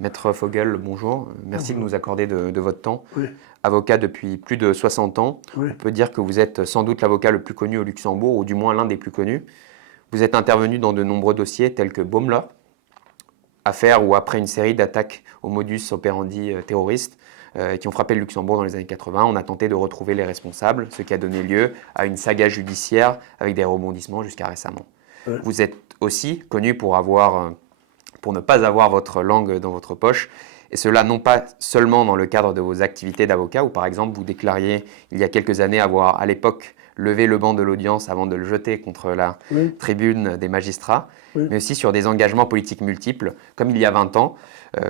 Maître Fogel, bonjour. Merci de Bonjour. nous accorder de votre temps. Oui, Avocat depuis plus de 60 ans, oui, on peut dire que vous êtes sans doute l'avocat le plus connu au Luxembourg, ou du moins l'un des plus connus. Vous êtes intervenu dans de nombreux dossiers tels que Baumler, affaire où après une série d'attaques au modus operandi terroristes qui ont frappé le Luxembourg dans les années 80, on a tenté de retrouver les responsables, ce qui a donné lieu à une saga judiciaire avec des rebondissements jusqu'à récemment. oui. Vous êtes aussi connu pour ne pas avoir votre langue dans votre poche, et cela non pas seulement dans le cadre de vos activités d'avocat, où par exemple vous déclariez il y a quelques années avoir à l'époque levé le banc de l'audience avant de le jeter contre la Oui, tribune des magistrats, oui. mais aussi sur des engagements politiques multiples, comme il y a 20 ans,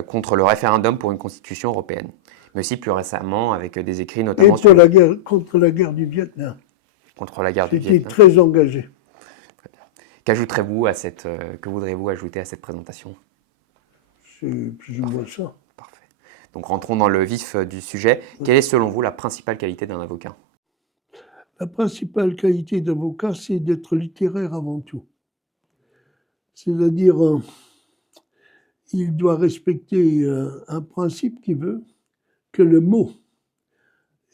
contre le référendum pour une constitution européenne, mais aussi plus récemment avec des écrits Et notamment pour sur, la guerre, contre la guerre du Vietnam, contre la guerre du j'étais Vietnam. très engagé. Qu'ajouterez-vous à que voudrez-vous ajouter à cette présentation? C'est plus ou moins ça. Parfait. Donc rentrons dans le vif du sujet. Quelle est selon vous la principale qualité d'un avocat? La principale qualité d'avocat, c'est d'être littéraire avant tout. C'est-à-dire, il doit respecter un principe qui veut que le mot,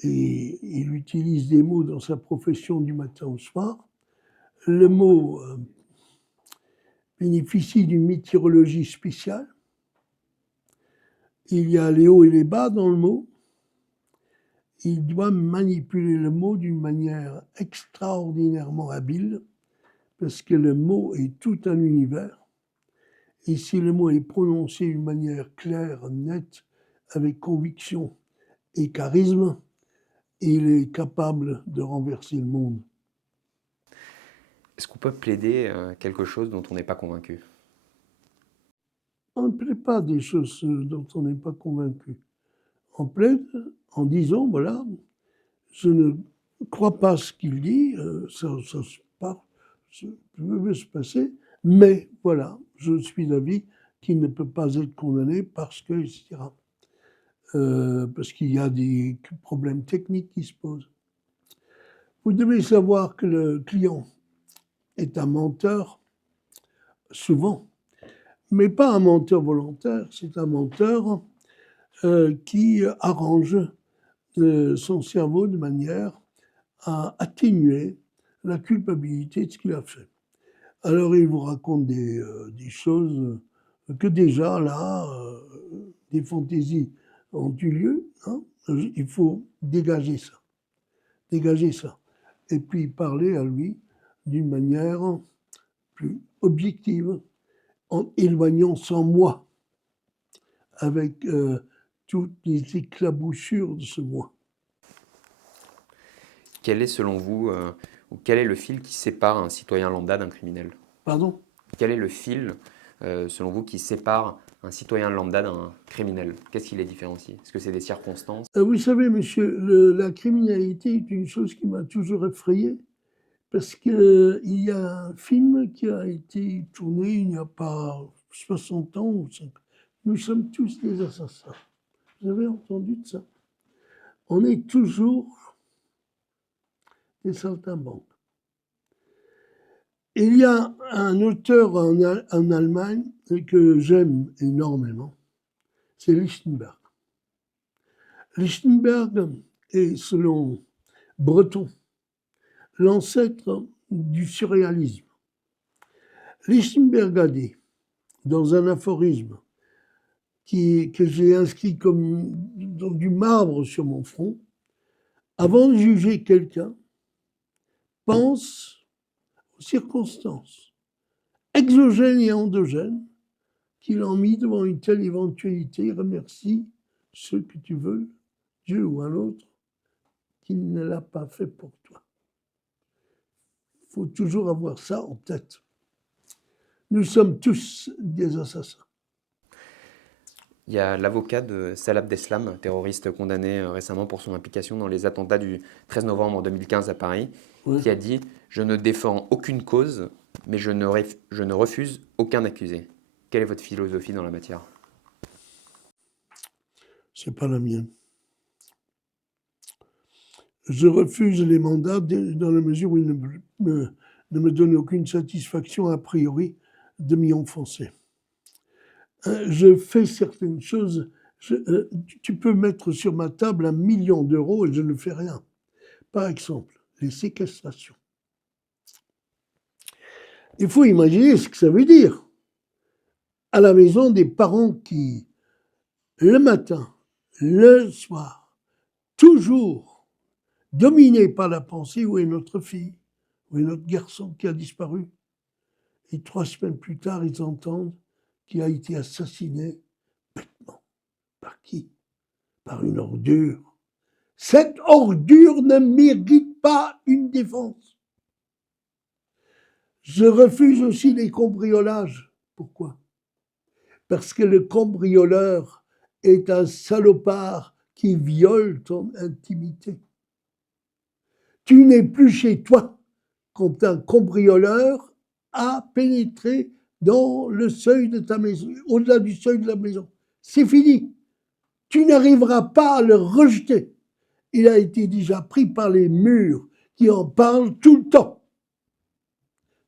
et il utilise des mots dans sa profession du matin au soir, le mot bénéficie d'une météorologie spéciale. Il y a les hauts et les bas dans le mot. Il doit manipuler le mot d'une manière extraordinairement habile, parce que le mot est tout un univers. Et si le mot est prononcé d'une manière claire, nette, avec conviction et charisme, il est capable de renverser le monde. Est-ce qu'on peut plaider quelque chose dont on n'est pas convaincu? On ne plaide pas des choses dont on n'est pas convaincu. On plaide en disant, voilà, je ne crois pas ce qu'il dit, ça peut se passer, mais voilà, je suis d'avis qu'il ne peut pas être condamné parce que, etc. Parce qu'il y a des problèmes techniques qui se posent. Vous devez savoir que le client est un menteur, souvent, mais pas un menteur volontaire, c'est un menteur qui arrange son cerveau de manière à atténuer la culpabilité de ce qu'il a fait. Alors il vous raconte des choses que déjà là, des fantaisies ont eu lieu. Hein. Il faut dégager ça, dégager ça. Et puis parler à lui d'une manière plus objective, en éloignant son moi, avec toutes les éclaboussures de ce moi. Quel est selon vous, ou quel est le fil qui sépare un citoyen lambda d'un criminel? Pardon? Quel est le fil, selon vous, qui sépare un citoyen lambda d'un criminel? Qu'est-ce qui les différencie? Est-ce que c'est des circonstances? Vous savez, monsieur, la criminalité est une chose qui m'a toujours effrayé, parce qu'il y a un film qui a été tourné il n'y a pas 60 ans ou 50. Nous sommes tous des assassins. Vous avez entendu de ça? On est toujours des saltimbanques. Il y a un auteur en Allemagne que j'aime énormément, c'est Lichtenberg. Lichtenberg est, selon Breton, l'ancêtre du surréalisme. Lichtenberg a dit, dans un aphorisme que j'ai inscrit comme dans du marbre sur mon front, avant de juger quelqu'un, pense aux circonstances exogènes et endogènes qui l'ont mis devant une telle éventualité. Remercie ceux que tu veux, Dieu ou un autre, qui ne l'a pas fait pour toi. Il faut toujours avoir ça en tête. Nous sommes tous des assassins. Il y a l'avocat de Salah Abdeslam, terroriste condamné récemment pour son implication dans les attentats du 13 novembre 2015 à Paris, Ouais. qui a dit « Je ne défends aucune cause, mais je ne refuse aucun accusé ». Quelle est votre philosophie dans la matière? C'est pas la mienne. Je refuse les mandats dans la mesure où ils ne me donnent aucune satisfaction a priori de m'y enfoncer. Je fais certaines choses. Tu peux mettre sur ma table 1 million d'euros et je ne fais rien. Par exemple, les séquestrations. Il faut imaginer ce que ça veut dire. À la maison, des parents qui, le matin, le soir, toujours dominés par la pensée où est notre fille, où est notre garçon qui a disparu. Et 3 semaines plus tard, ils entendent qu'il a été assassiné bêtement. Par qui? Par une ordure. Cette ordure ne mérite pas une défense. Je refuse aussi les cambriolages. Pourquoi? Parce que le cambrioleur est un salopard qui viole ton intimité. Tu n'es plus chez toi quand un cambrioleur a pénétré dans le seuil de ta maison, au-delà du seuil de la maison. C'est fini. Tu n'arriveras pas à le rejeter. Il a été déjà pris par les murs qui en parlent tout le temps.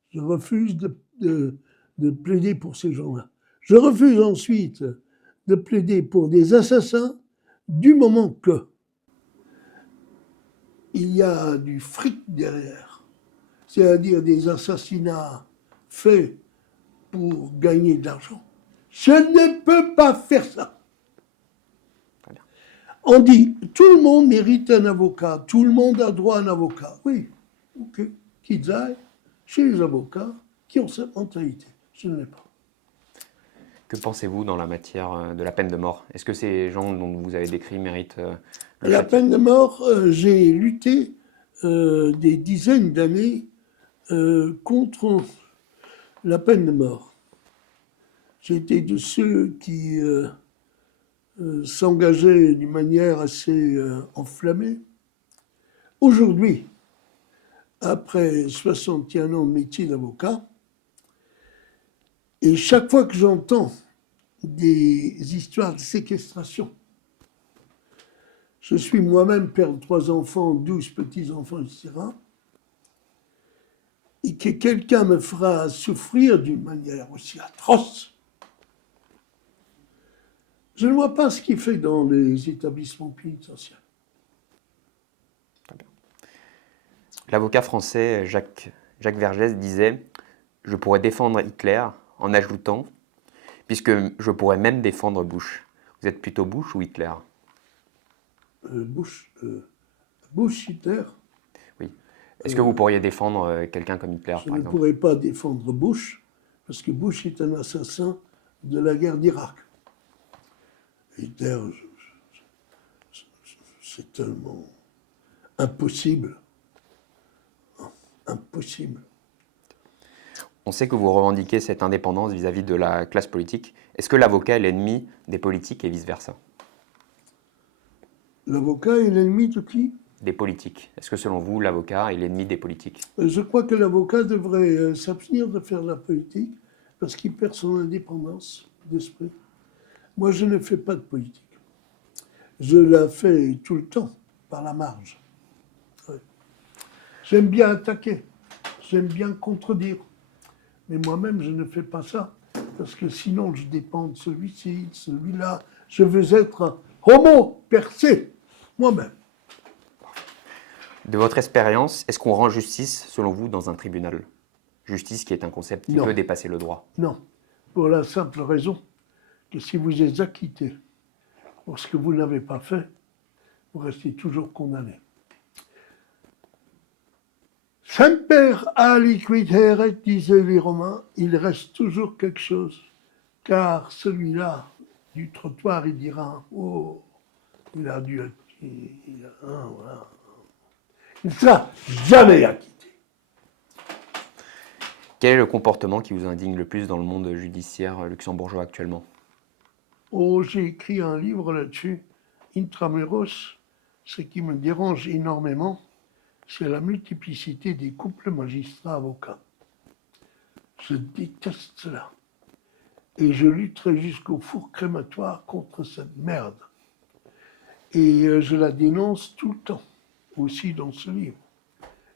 Je refuse de plaider pour ces gens-là. Je refuse ensuite de plaider pour des assassins du moment que il y a du fric derrière, c'est-à-dire des assassinats faits pour gagner de l'argent. Je ne peux pas faire ça. On dit, tout le monde mérite un avocat, tout le monde a droit à un avocat. Oui, ok, qu'ils aillent chez les avocats qui ont cette mentalité. Je ne l'ai pas. Que pensez-vous dans la matière de la peine de mort? Est-ce que ces gens dont vous avez décrit méritent le La châtiment? peine de mort, j'ai lutté des dizaines d'années contre la peine de mort. J'étais de ceux qui s'engageaient d'une manière assez enflammée. Aujourd'hui, après 61 ans de métier d'avocat, et chaque fois que j'entends des histoires de séquestration, je suis moi-même père de 3 enfants, 12 petits-enfants, etc., et que quelqu'un me fera souffrir d'une manière aussi atroce, je ne vois pas ce qu'il fait dans les établissements pénitentiaires. L'avocat français Jacques Vergès disait « Je pourrais défendre Hitler en ajoutant « puisque je pourrais même défendre Bush ». Vous êtes plutôt Bush ou Hitler? Bush, Hitler. Oui. Est-ce que vous pourriez défendre quelqu'un comme Hitler, Je par ne exemple? pourrais pas défendre Bush, parce que Bush est un assassin de la guerre d'Irak. Hitler, c'est tellement impossible. Impossible. On sait que vous revendiquez cette indépendance vis-à-vis de la classe politique. Est-ce que l'avocat est l'ennemi des politiques et vice-versa? L'avocat est l'ennemi de qui? Des politiques. Est-ce que selon vous, l'avocat est l'ennemi des politiques? Je crois que l'avocat devrait s'abstenir de faire de la politique parce qu'il perd son indépendance d'esprit. Moi, je ne fais pas de politique. Je la fais tout le temps, par la marge. Ouais. J'aime bien attaquer, j'aime bien contredire. Mais moi-même, je ne fais pas ça, parce que sinon, je dépends de celui-ci, de celui-là. Je veux être homo percé, moi-même. De votre expérience, est-ce qu'on rend justice, selon vous, dans un tribunal? Justice qui est un concept qui Non. peut dépasser le droit. Non, pour la simple raison que si vous êtes acquitté pour ce que vous n'avez pas fait, vous restez toujours condamné. Semper aliquid disaient les Romains, il reste toujours quelque chose, car celui-là du trottoir, il dira, oh, il a dû être, voilà. Il ne sera jamais acquitté. Quel est le comportement qui vous indigne le plus dans le monde judiciaire luxembourgeois actuellement? Oh, j'ai écrit un livre là-dessus, Intramuros. Ce qui me dérange énormément, c'est la multiplicité des couples magistrats-avocats. Je déteste cela. Et je lutterai jusqu'au four crématoire contre cette merde. Et je la dénonce tout le temps, aussi dans ce livre.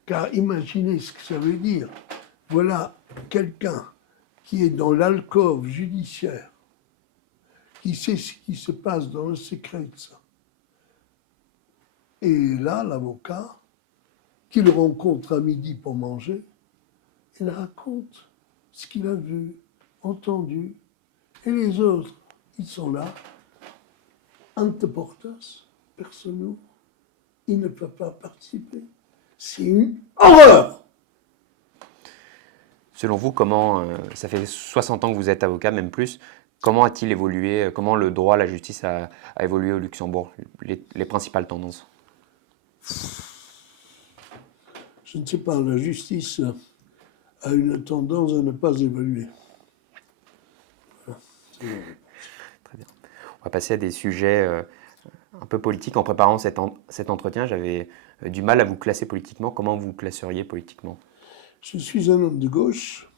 Car imaginez ce que ça veut dire. Voilà quelqu'un qui est dans l'alcôve judiciaire qui sait ce qui se passe dans le secret de ça. Et là, l'avocat, qu'il rencontre à midi pour manger, il raconte ce qu'il a vu, entendu. Et les autres, ils sont là, ante portas, personne, ils ne peuvent pas participer. C'est une horreur! Selon vous, comment, ça fait 60 ans que vous êtes avocat, même plus, comment a-t-il évolué, comment le droit, la justice a évolué au Luxembourg, les principales tendances? Je ne sais pas, la justice a une tendance à ne pas évoluer. Voilà. Très bien. On va passer à des sujets un peu politiques. En préparant cet entretien, j'avais du mal à vous classer politiquement. Comment vous classeriez politiquement? Je suis un homme de gauche.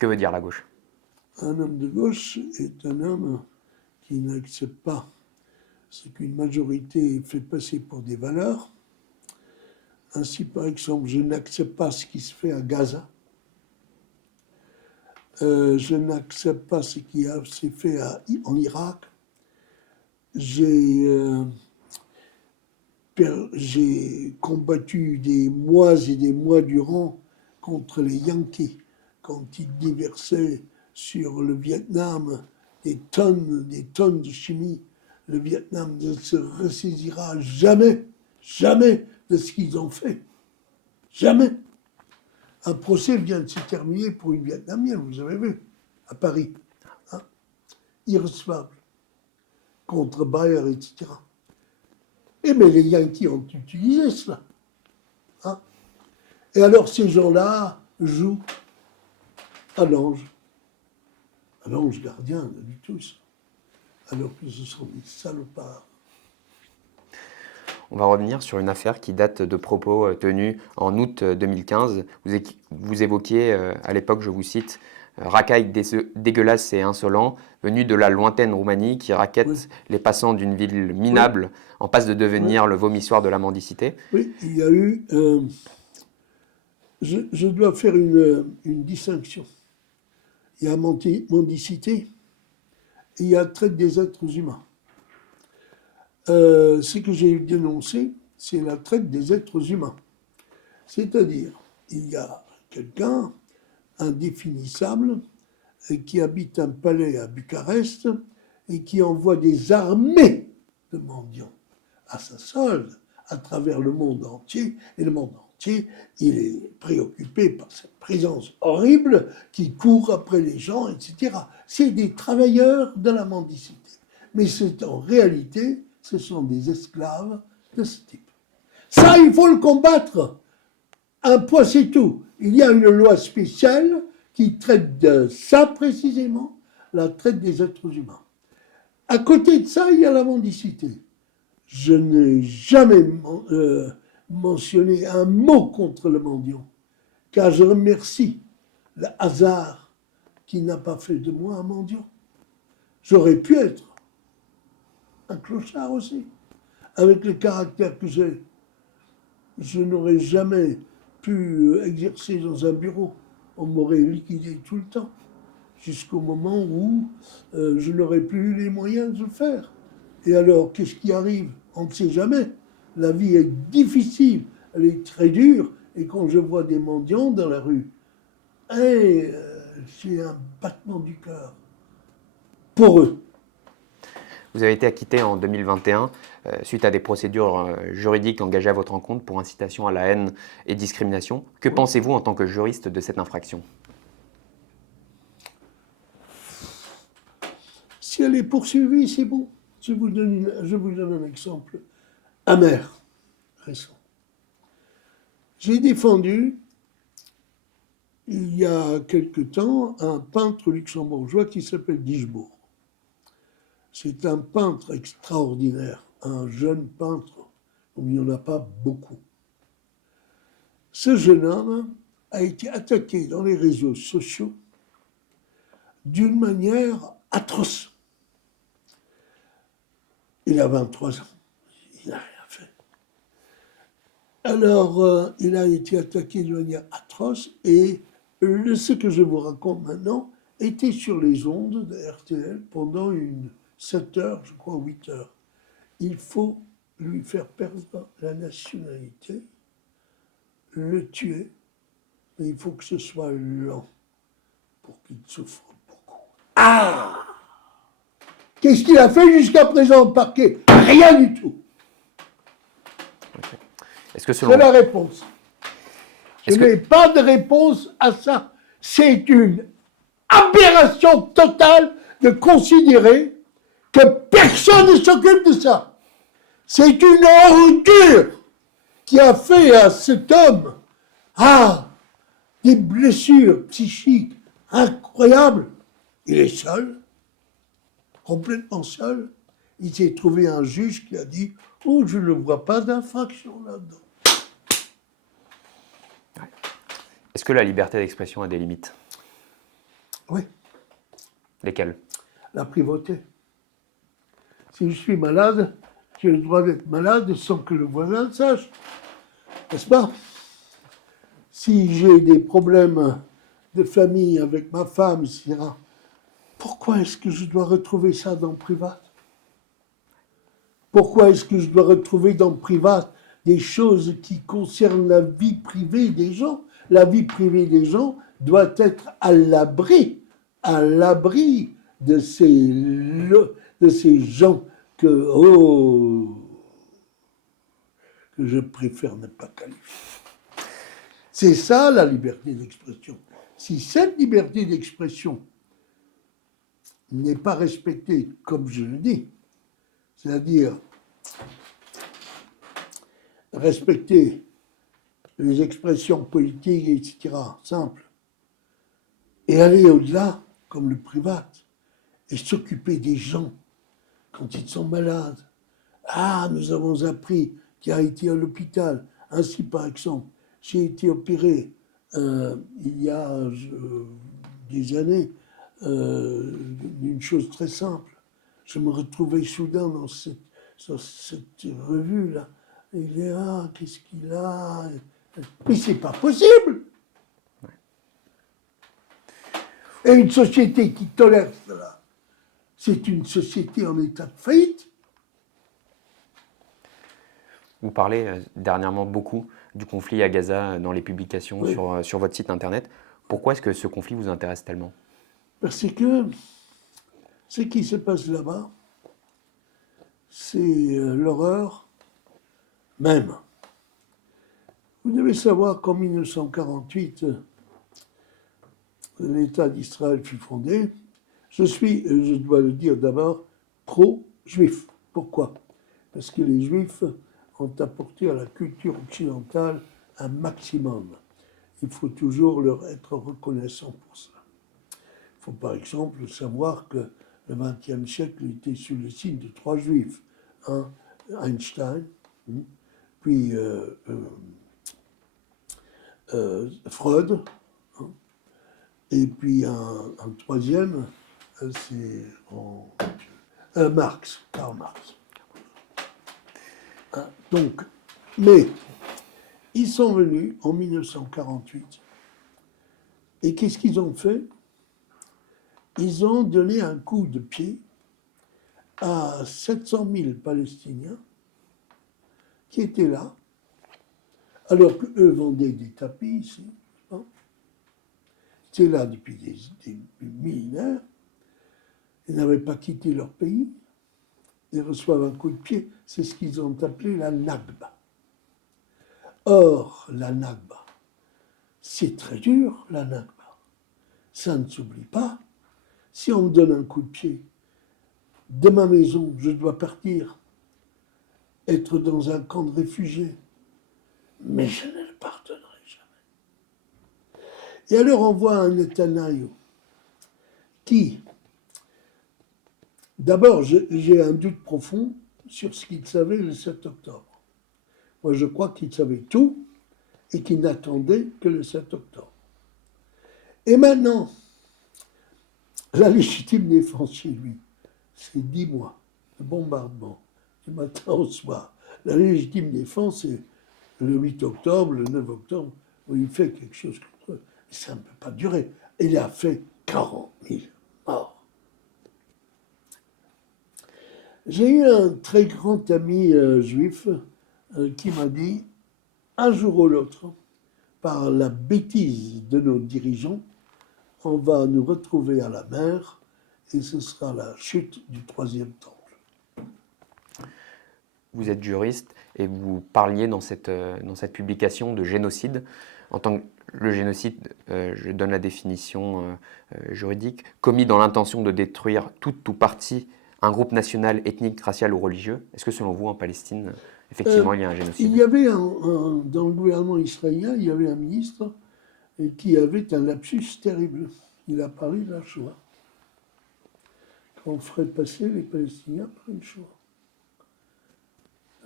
Que veut dire la gauche? Un homme de gauche est un homme qui n'accepte pas ce qu'une majorité fait passer pour des valeurs. Ainsi, par exemple, je n'accepte pas ce qui se fait à Gaza. Je n'accepte pas ce qui s'est fait en Irak. J'ai combattu des mois et des mois durant contre les Yankees quand ils déversaient sur le Vietnam des tonnes de chimie. Le Vietnam ne se ressaisira jamais, jamais de ce qu'ils ont fait. Jamais. Un procès vient de se terminer pour une Vietnamienne, vous avez vu, à Paris. Hein, irrecevable. Contre Bayer, etc. Eh bien, les Yankees ont utilisé cela. Hein. Et alors, ces gens-là jouent à l'ange. À l'ange gardien, pas du tout ça. Alors que ce sont des salopards. On va revenir sur une affaire qui date de propos tenus en août 2015. Vous évoquiez à l'époque, je vous cite, racaille dégueulasse et insolent, venu de la lointaine Roumanie qui raquette les passants d'une ville minable en passe de devenir le vomissoir de la mendicité. Oui, il y a eu... je dois faire une distinction. Il y a mendicité et il y a traite des êtres humains. Ce que j'ai dénoncé, c'est la traite des êtres humains. C'est-à-dire, il y a quelqu'un indéfinissable qui habite un palais à Bucarest et qui envoie des armées de mendiants à sa solde à travers le monde entier. Et le monde entier, il est préoccupé par cette présence horrible qui court après les gens, etc. C'est des travailleurs de la mendicité. Mais c'est en réalité, ce sont des esclaves de ce type. Ça, il faut le combattre. Un point, c'est tout. Il y a une loi spéciale qui traite de ça précisément, la traite des êtres humains. À côté de ça, il y a la mendicité. Je n'ai jamais mentionné un mot contre le mendiant, car je remercie le hasard qui n'a pas fait de moi un mendiant. J'aurais pu être un clochard aussi, avec le caractère que j'ai. Je n'aurais jamais pu exercer dans un bureau. On m'aurait liquidé tout le temps, jusqu'au moment où je n'aurais plus eu les moyens de le faire. Et alors, qu'est-ce qui arrive? On ne sait jamais. La vie est difficile, elle est très dure. Et quand je vois des mendiants dans la rue, j'ai un battement du cœur pour eux. Vous avez été acquitté en 2021 suite à des procédures juridiques engagées à votre encontre pour incitation à la haine et discrimination. Que pensez-vous en tant que juriste de cette infraction? Si elle est poursuivie, c'est bon. Je vous donne un exemple amer, récent. J'ai défendu, il y a quelque temps, un peintre luxembourgeois qui s'appelle Guichebourg. C'est un peintre extraordinaire, un jeune peintre, il n'y en a pas beaucoup. Ce jeune homme a été attaqué dans les réseaux sociaux d'une manière atroce. Il a 23 ans, il n'a rien fait. Alors, il a été attaqué de manière atroce et ce que je vous raconte maintenant était sur les ondes de RTL pendant 7 heures, je crois 8 heures. Il faut lui faire perdre la nationalité, le tuer, mais il faut que ce soit lent pour qu'il souffre beaucoup. Ah! Qu'est-ce qu'il a fait jusqu'à présent au parquet? Rien du tout. Okay. Est-ce que C'est la réponse. Je n'ai pas de réponse à ça. C'est une aberration totale de considérer que personne ne s'occupe de ça. C'est une ordure qui a fait à cet homme des blessures psychiques incroyables. Il est seul, complètement seul. Il s'est trouvé un juge qui a dit « Oh, je ne vois pas d'infraction là-dedans ». Est-ce que la liberté d'expression a des limites? Oui. Lesquelles? La privauté. Si je suis malade, j'ai le droit d'être malade sans que le voisin le sache. N'est-ce pas? Si j'ai des problèmes de famille avec ma femme, etc., pourquoi est-ce que je dois retrouver ça dans le privat? Pourquoi est-ce que je dois retrouver dans le privat des choses qui concernent la vie privée des gens? La vie privée des gens doit être à l'abri de ces gens que je préfère ne pas qualifier. C'est ça la liberté d'expression. Si cette liberté d'expression n'est pas respectée, comme je le dis, c'est-à-dire respecter les expressions politiques, etc., simples, et aller au-delà, comme le privat, et s'occuper des gens quand ils sont malades. Ah, nous avons appris qu'il a été à l'hôpital. Ainsi, par exemple, j'ai été opéré il y a des années d'une chose très simple. Je me retrouvais soudain dans cette revue-là. Il est qu'est-ce qu'il a? Mais c'est pas possible! Et une société qui tolère cela, c'est une société en état de faillite. Vous parlez dernièrement beaucoup du conflit à Gaza dans les publications Oui. sur votre site internet. Pourquoi est-ce que ce conflit vous intéresse tellement? Parce que ce qui se passe là-bas, c'est l'horreur même. Vous devez savoir qu'en 1948, l'État d'Israël fut fondé. Je dois le dire d'abord, pro-juif. Pourquoi? Parce que les juifs ont apporté à la culture occidentale un maximum. Il faut toujours leur être reconnaissant pour cela. Il faut par exemple savoir que le XXe siècle était sous le signe de 3 juifs. Un, Einstein, puis Freud, et puis un troisième, c'est Marx, Karl Marx. Donc, mais ils sont venus en 1948 et qu'est-ce qu'ils ont fait? Ils ont donné un coup de pied à 700 000 Palestiniens qui étaient là, alors qu'eux vendaient des tapis ici. Ils étaient là depuis des millénaires. Ils n'avaient pas quitté leur pays. Ils reçoivent un coup de pied. C'est ce qu'ils ont appelé la Nakba. Or, la Nakba, c'est très dur, la Nakba. Ça ne s'oublie pas. Si on me donne un coup de pied, de ma maison, je dois partir, être dans un camp de réfugiés. Mais je ne le pardonnerai jamais. Et alors on voit un Netanyahou qui, d'abord, j'ai un doute profond sur ce qu'il savait le 7 octobre. Moi, je crois qu'il savait tout et qu'il n'attendait que le 7 octobre. Et maintenant, la légitime défense chez lui, c'est 10 mois de bombardement, du matin au soir. La légitime défense, c'est le 8 octobre, le 9 octobre, où il fait quelque chose contre eux. Ça ne peut pas durer. Il a fait 40 000 morts. J'ai eu un très grand ami juif qui m'a dit, un jour ou l'autre, par la bêtise de nos dirigeants, on va nous retrouver à la mer et ce sera la chute du troisième temple. Vous êtes juriste et vous parliez dans cette publication de génocide. En tant que le génocide, je donne la définition juridique, commis dans l'intention de détruire toute ou partie un groupe national, ethnique, racial ou religieux. Est-ce que selon vous, en Palestine, effectivement, il y a un génocide? Il y avait dans le gouvernement israélien, il y avait un ministre qui avait un lapsus terrible. Il a parlé de la Shoah. On ferait passer les Palestiniens par une Shoah.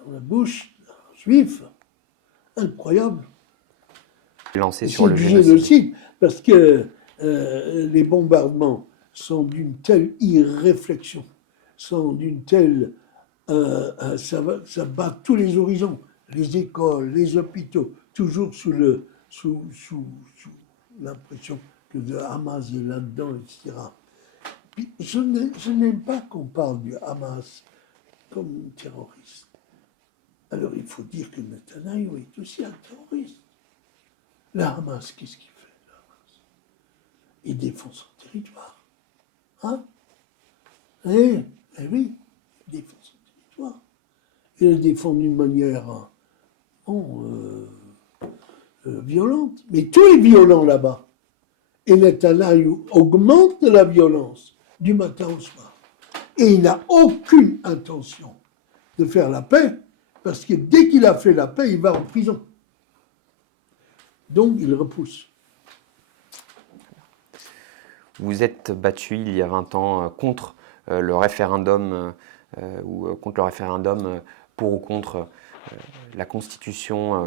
Dans la bouche d'un juif. Incroyable. Lancé C'est sur le du génocide. génocide, parce que les bombardements sont d'une telle irréflexion, sont d'une telle... ça bat tous les horizons, les écoles, les hôpitaux, toujours sous l'impression que le Hamas est là-dedans, etc. Puis je n'aime pas qu'on parle du Hamas comme terroriste. Alors il faut dire que Netanyahou est aussi un terroriste. Le Hamas, qu'est-ce qu'il fait, le Hamas? Il défend son territoire. Hein? Oui, il défend son territoire. Il le défend d'une manière violente. Mais tout est violent là-bas. Et Netanyahou augmente la violence du matin au soir. Et il n'a aucune intention de faire la paix, parce que dès qu'il a fait la paix, il va en prison. Donc il repousse. Vous êtes battu il y a 20 ans contre le référendum, pour ou contre la Constitution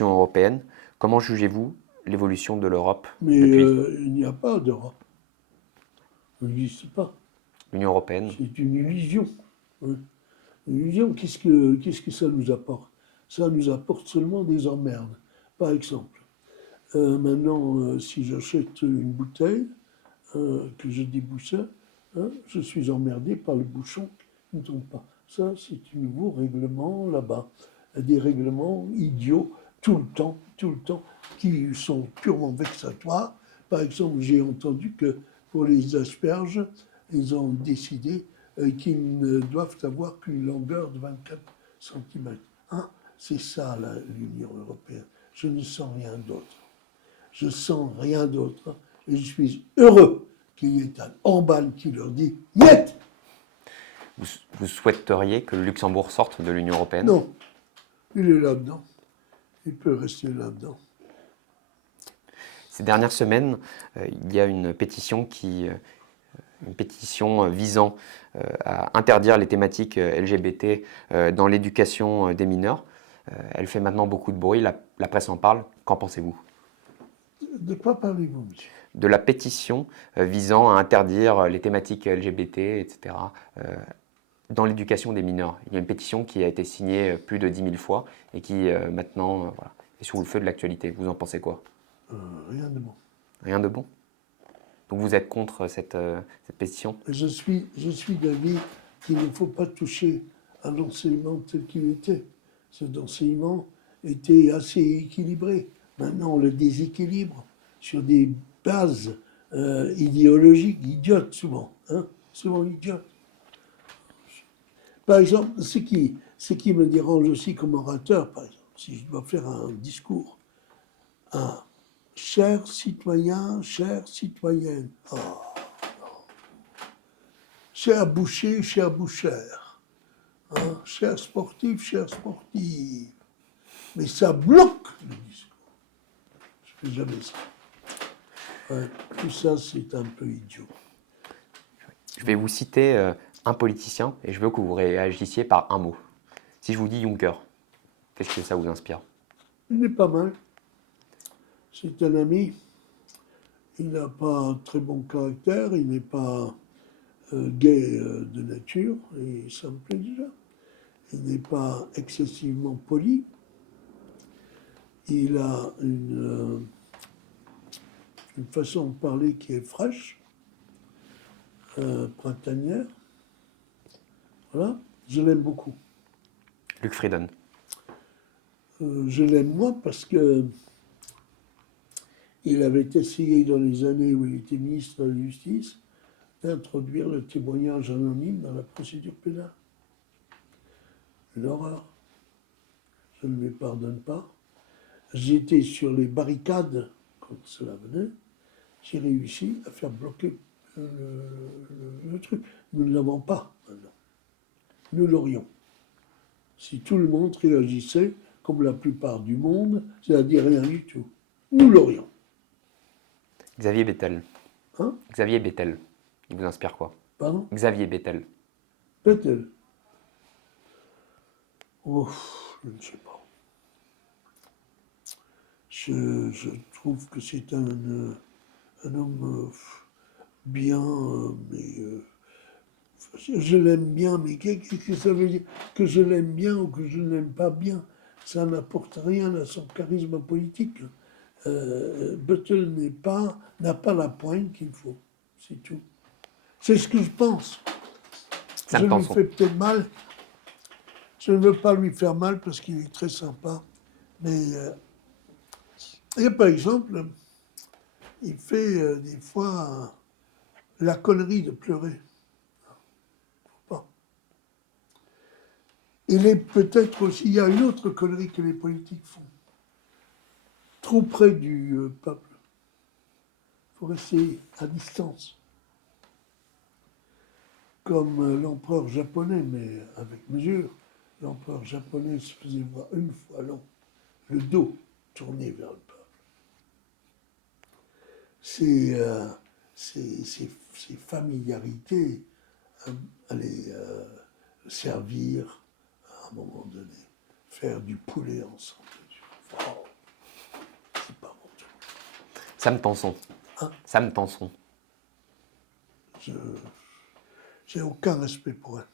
européenne. Comment jugez-vous l'évolution de l'Europe Mais depuis il n'y a pas d'Europe. Il n'existe pas. l'Union européenne? C'est une illusion. Oui. Une illusion, qu'est-ce que ça nous apporte? Ça nous apporte seulement des emmerdes. Par exemple, maintenant, si j'achète une bouteille, que je débouchonne, je suis emmerdé par le bouchon qui ne tombe pas. Ça, c'est un nouveau règlement là-bas. Des règlements idiots tout le temps, qui sont purement vexatoires. Par exemple, j'ai entendu que pour les asperges, ils ont décidé qu'ils ne doivent avoir qu'une longueur de 24 cm. Hein? C'est ça, l'Union européenne. Je ne sens rien d'autre. Je sens rien d'autre. Et je suis heureux qu'il y ait un Orban qui leur dit « Niet !» Vous souhaiteriez que le Luxembourg sorte de l'Union européenne? Non, il est là-dedans. Il peut rester là-dedans. Ces dernières semaines, il y a une pétition visant à interdire les thématiques LGBT dans l'éducation des mineurs. Elle fait maintenant beaucoup de bruit, la presse en parle. Qu'en pensez-vous? De quoi parlez-vous, monsieur? De la pétition visant à interdire les thématiques LGBT, etc., dans l'éducation des mineurs. Il y a une pétition qui a été signée plus de 10 000 fois et qui maintenant voilà, est sous le feu de l'actualité. Vous en pensez quoi? Rien de bon. Rien de bon? Donc vous êtes contre cette pétition? Je suis d'avis qu'il ne faut pas toucher à l'enseignement tel qu'il était. Cet enseignement était assez équilibré. Maintenant, on le déséquilibre sur des bases idéologiques, idiotes souvent. Souvent idiotes. Par exemple, ce qui me dérange aussi comme orateur, par exemple, si je dois faire un discours, un chers citoyens, chères citoyennes, chers bouchers, chers bouchères, chers sportifs, chères sportives. Mais ça bloque le discours. Je ne fais jamais ça. Ouais, tout ça, c'est un peu idiot. Je vais vous citer un politicien et je veux que vous réagissiez par un mot. Si je vous dis Juncker, qu'est-ce que ça vous inspire? Il est pas mal. C'est un ami. Il n'a pas un très bon caractère. Il n'est pas gai de nature. Et ça me plaît déjà. Il n'est pas excessivement poli. Il a une façon de parler qui est fraîche, printanière. Voilà, je l'aime beaucoup. Luc Friedon. Je l'aime moins parce que il avait essayé dans les années où il était ministre de la Justice d'introduire le témoignage anonyme dans la procédure pénale. L'horreur. Je ne lui pardonne pas. J'étais sur les barricades quand cela venait. J'ai réussi à faire bloquer le truc. Nous ne l'avons pas maintenant. Nous l'aurions. Si tout le monde réagissait comme la plupart du monde, c'est-à-dire rien du tout. Nous l'aurions. Xavier Bettel. Hein? Xavier Bettel. Il vous inspire quoi? Pardon? Xavier Bettel. Peut-être. Oh, je ne sais pas. Je trouve que c'est un homme bien, mais je l'aime bien, mais qu'est-ce que ça veut dire? Que je l'aime bien ou que je ne l'aime pas bien, ça n'apporte rien à son charisme politique. Buttle n'a pas la pointe qu'il faut, c'est tout. C'est ce que je pense. Ça Je me lui pense. fais peut-être mal. Je ne veux pas lui faire mal parce qu'il est très sympa. Mais et par exemple, il fait des fois la connerie de pleurer. Bon. Il est peut-être aussi, il y a une autre connerie que les politiques font. Trop près du peuple. Il faut rester à distance. Comme l'empereur japonais, mais avec mesure. L'empereur japonais se faisait voir une fois l'an, le dos tourné vers le peuple. Ces familiarités allaient servir à un moment donné, faire du poulet ensemble. Wow, c'est pas mon truc. Sam Tenson. Hein? Sam Tenson. J'ai aucun respect pour elle.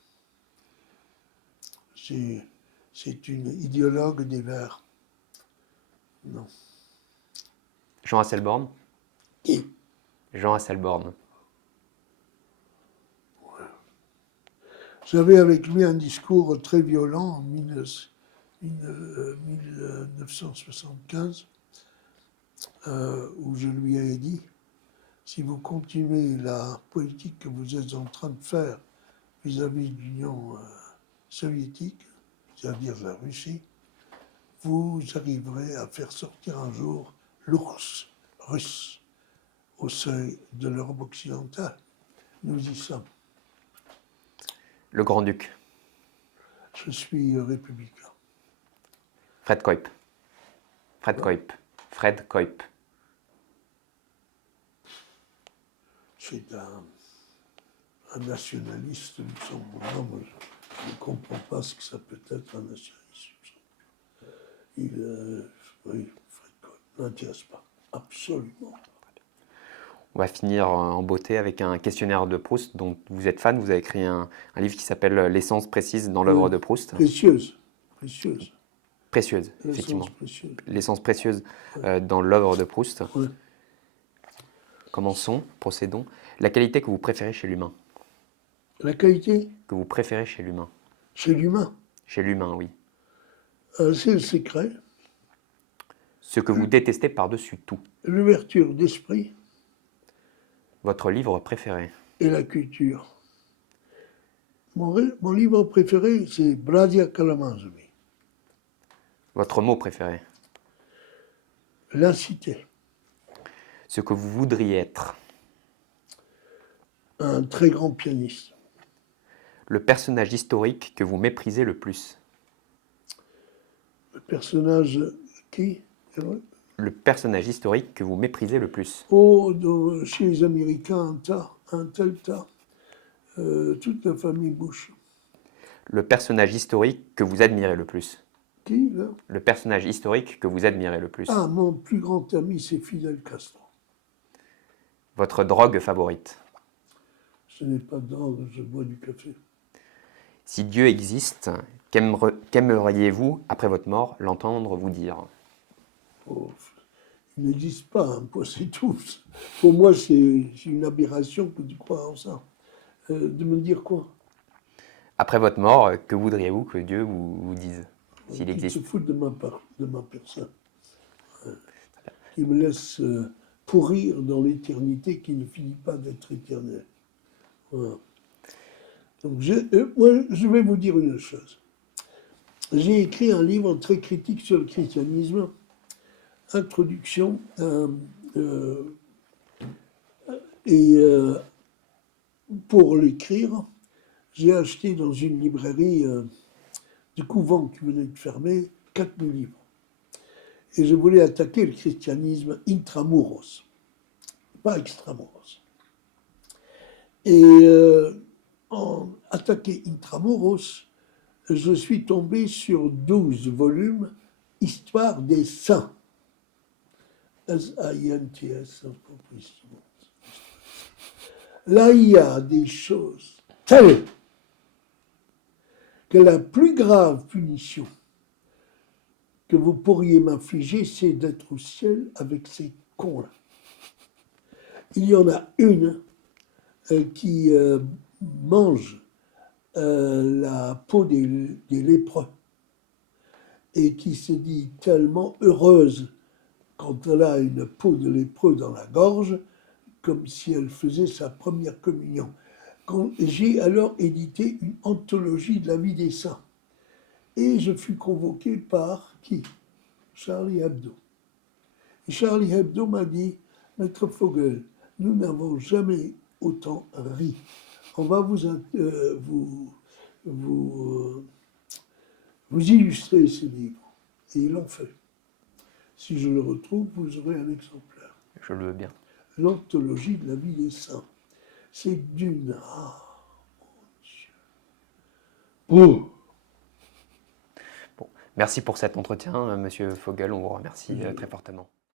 C'est une idéologue des Verts. Non. Jean Hasselborn. Qui? Jean Hasselborn. J'avais avec lui un discours très violent en 1975 où je lui ai dit si vous continuez la politique que vous êtes en train de faire vis-à-vis de l'Union soviétique, c'est-à-dire la Russie, vous arriverez à faire sortir un jour l'ours russe au seuil de l'Europe occidentale. Nous y sommes. Le Grand-Duc. Je suis républicain. Fred Kuip. Fred Ouais. Kuip. Fred Kuip. C'est un nationaliste luxembourgeois. Moi, je ne comprends pas ce que ça peut être un nationaliste luxembourgeois. Oui, Fred Kuip n'intéresse pas. Absolument. On va finir en beauté avec un questionnaire de Proust dont vous êtes fan. Vous avez écrit un livre qui s'appelle L'essence précise dans l'œuvre de Proust. Précieuse. Précieuse. Précieuse, L'essence effectivement. précieuse. L'essence précieuse dans l'œuvre de Proust. Ouais. Commençons, procédons. La qualité que vous préférez chez l'humain. La qualité Que vous préférez chez l'humain. chez l'humain, Chez l'humain, oui. c'est le secret, Ce que vous détestez par-dessus tout. l'ouverture d'esprit Votre livre préféré. et la culture. Mon livre préféré, c'est Bradia Karamazov, Votre mot préféré. La cité. Ce que vous voudriez être. Un très grand pianiste. Le personnage historique que vous méprisez le plus. Le personnage qui Le personnage historique que vous méprisez le plus. Oh, chez les Américains, un tel tas. Toute la famille Bush. Le personnage historique que vous admirez le plus. Qui, là? Le personnage historique que vous admirez le plus. Ah, mon plus grand ami, c'est Fidel Castro. Votre drogue favorite. Ce n'est pas de drogue, je bois du café. Si Dieu existe, qu'aimeriez-vous, après votre mort, l'entendre vous dire? Oh, Il n'existe pas, un point c'est tout. Pour moi, c'est une aberration que de croire en ça. De me dire quoi? Après votre mort, que voudriez-vous que Dieu vous dise, s'il Qu'il se existe? fout de de ma personne. Qu'il me laisse pourrir dans l'éternité qui ne finit pas d'être éternelle. Voilà. Donc moi, je vais vous dire une chose. J'ai écrit un livre très critique sur le christianisme, introduction, et pour l'écrire, j'ai acheté dans une librairie du couvent qui venait de fermer 4000 livres. Et je voulais attaquer le christianisme intramuros, pas extramuros. Et en attaqué intramuros, je suis tombé sur 12 volumes, Histoire des saints. S-A-I-N-T-S. Là, il y a des choses telles que la plus grave punition que vous pourriez m'infliger, c'est d'être au ciel avec ces cons-là. Il y en a une qui mange la peau des lépreux et qui se dit tellement heureuse quand elle a une peau de lépreux dans la gorge, comme si elle faisait sa première communion. J'ai alors édité une anthologie de la vie des saints. Et je fus convoqué par qui? Charlie Hebdo. Et Charlie Hebdo m'a dit, Maître Fogel, nous n'avons jamais autant ri. On va vous illustrer ce livre. Et ils l'ont fait. Si je le retrouve, vous aurez un exemplaire. Je le veux bien. L'anthologie de la vie des saints. C'est d'une... Ah, mon Dieu. Oh. Bon, merci pour cet entretien, Monsieur Fogel. On vous remercie très fortement.